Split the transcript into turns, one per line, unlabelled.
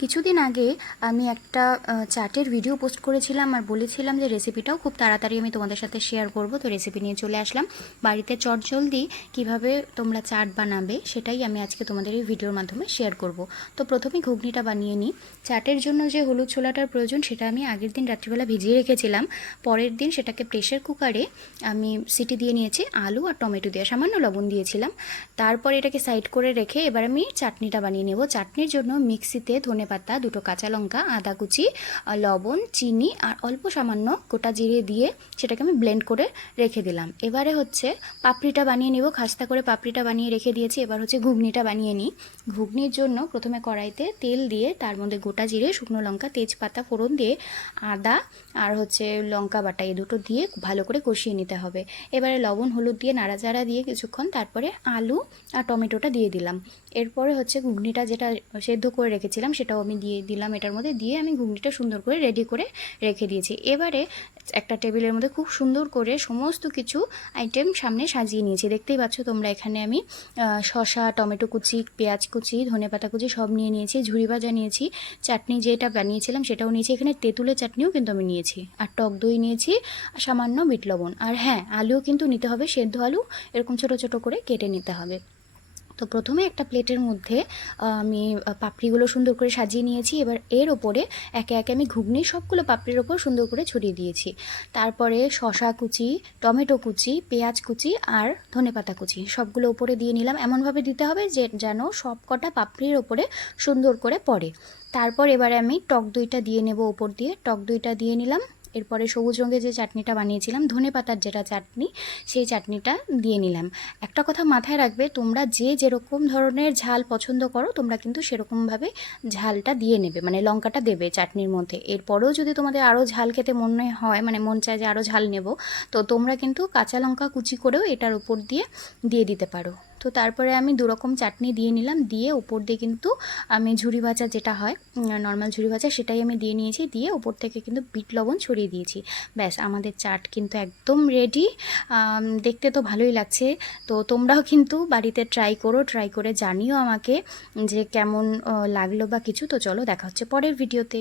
কিছুদিন আগে আমি একটা চাটের ভিডিও পোস্ট করেছিলাম আর বলেছিলাম যে রেসিপিটাও খুব তাড়াতাড়ি আমি তোমাদের সাথে শেয়ার করব। তো রেসিপি নিয়ে চলে আসলাম। বাড়িতে চটজলদি কীভাবে তোমরা চাট বানাবে সেটাই আমি আজকে তোমাদের এই ভিডিওর মাধ্যমে শেয়ার করব। তো প্রথমে ঘুগনিটা বানিয়ে নিই। চাটের জন্য যে হলুদ ছোলাটার প্রয়োজন সেটা আমি আগের দিন রাত্রিবেলা ভিজিয়ে রেখেছিলাম। পরের দিন সেটাকে প্রেশার কুকারে আমি সিটি দিয়ে নিয়েছি, আলু আর টমেটো দিয়ে, সামান্য লবণ দিয়েছিলাম। তারপর এটাকে সাইড করে রেখে এবার আমি চাটনিটা বানিয়ে নেব। চাটনির জন্য মিক্সিতে ধনে পাতা দুটো কাঁচা লঙ্কা, আদা কুচি লবণ, চিনি আর অল্প সামান্য গোটা জিরে দিয়ে সেটাকে আমি ব্লেন্ড করে রেখে দিলাম। এবারে হচ্ছে পাপড়িটা বানিয়ে নেব, খাস্তা করে পাপড়িটা বানিয়ে রেখে দিয়েছি। এবার হচ্ছে ঘুগনিটা বানিয়ে নিই। ঘুগনির জন্য প্রথমে কড়াইতে তেল দিয়ে তার মধ্যে গোটা জিরে, শুকনো লঙ্কা, তেজপাতা, ফোড়ন দিয়ে আদা আর হচ্ছে লঙ্কা বাটা, এই দুটো দিয়ে ভালো করে কষিয়ে নিতে হবে। এবারে লবণ, হলুদ দিয়ে নাড়াচাড়া দিয়ে কিছুক্ষণ তারপরে আলু আর টমেটোটা দিয়ে দিলাম। এরপরে হচ্ছে ঘুগনিটা যেটা সেদ্ধ করে রেখেছিলাম সেটাও আমি দিয়ে দিলাম এটার মধ্যে দিয়ে আমি ঘুগনিটা সুন্দর করে রেডি করে রেখে দিয়েছি। এবারে একটা টেবিলের মধ্যে খুব সুন্দর করে সমস্ত কিছু আইটেম সামনে সাজিয়ে নিয়েছি। দেখতেই পাচ্ছ তোমরা এখানে আমি শশা টমেটো কুচি, পেঁয়াজ কুচি ধনেপাতা কুচি সব নিয়ে নিয়েছি ঝুড়ি ভাজা নিয়েছি, চাটনি যেটা বানিয়েছিলাম সেটাও নিয়েছি, এখানে তেঁতুলের চাটনিও কিন্তু আমি নিয়েছি। আর টক দই নিয়েছি, আর সামান্য বিট লবণ। আর হ্যাঁ আলুও কিন্তু নিতে হবে, সেদ্ধ আলু এরকম ছোট ছোট করে কেটে নিতে হবে। তো প্রথমে একটা প্লেটের মধ্যে আমি পাপড়িগুলো সুন্দর করে সাজিয়ে নিয়েছি। এবার এর ওপরে একে একে আমি ঘুগনি সবগুলো পাপড়ির ওপর সুন্দর করে ছড়িয়ে দিয়েছি। তারপরে শশা কুচি, টমেটো কুচি, পেঁয়াজ কুচি আর ধনেপাতা কুচি সবগুলো ওপরে দিয়ে নিলাম। এমনভাবে দিতে হবে যে, যেন সব কটা পাপড়ির ওপরে সুন্দর করে পড়ে। তারপর এবারে আমি টক দইটা দিয়ে নেব ওপর দিয়ে। টক দইটা দিয়ে নিলাম। এরপরে সবুজ রঙের যে চাটনিটা বানিয়েছিলাম, ধনে পাতার যেটা চাটনি, সেই চাটনিটা দিয়ে নিলাম। একটা কথা মাথায় রাখবে, তোমরা যে যেরকম ধরনের ঝাল পছন্দ করো, তোমরা কিন্তু সেরকমভাবে ঝালটা দিয়ে নেবে মানে লঙ্কাটা দেবে চাটনির মধ্যে। এরপরেও যদি তোমাদের আরও ঝাল খেতে মনে হয় মানে মন চায় যে আরও ঝাল নেব, তো তোমরা কিন্তু কাঁচা লঙ্কা কুচি করেও এটার উপর দিয়ে দিয়ে দিতে পারো। তো তারপরে আমি দুরকম চাটনি দিয়ে নিলাম, দিয়ে উপর দিয়ে কিন্তু আমি ঝুরি ভাজা যেটা হয় নর্মাল ঝুরি ভাজা সেটাই আমি দিয়ে নিয়েছি, দিয়ে উপর থেকে কিন্তু বিট লবণ ছড়িয়ে দিয়েছি। ব্যাস, আমাদের চাট কিন্তু একদম রেডি দেখতে তো ভালোই লাগছে। তো তোমরাও কিন্তু বাড়িতে ট্রাই করো ট্রাই করে জানিও আমাকে যে কেমন লাগল বা কিছু। তো চলো, দেখা হচ্ছে পরের ভিডিওতে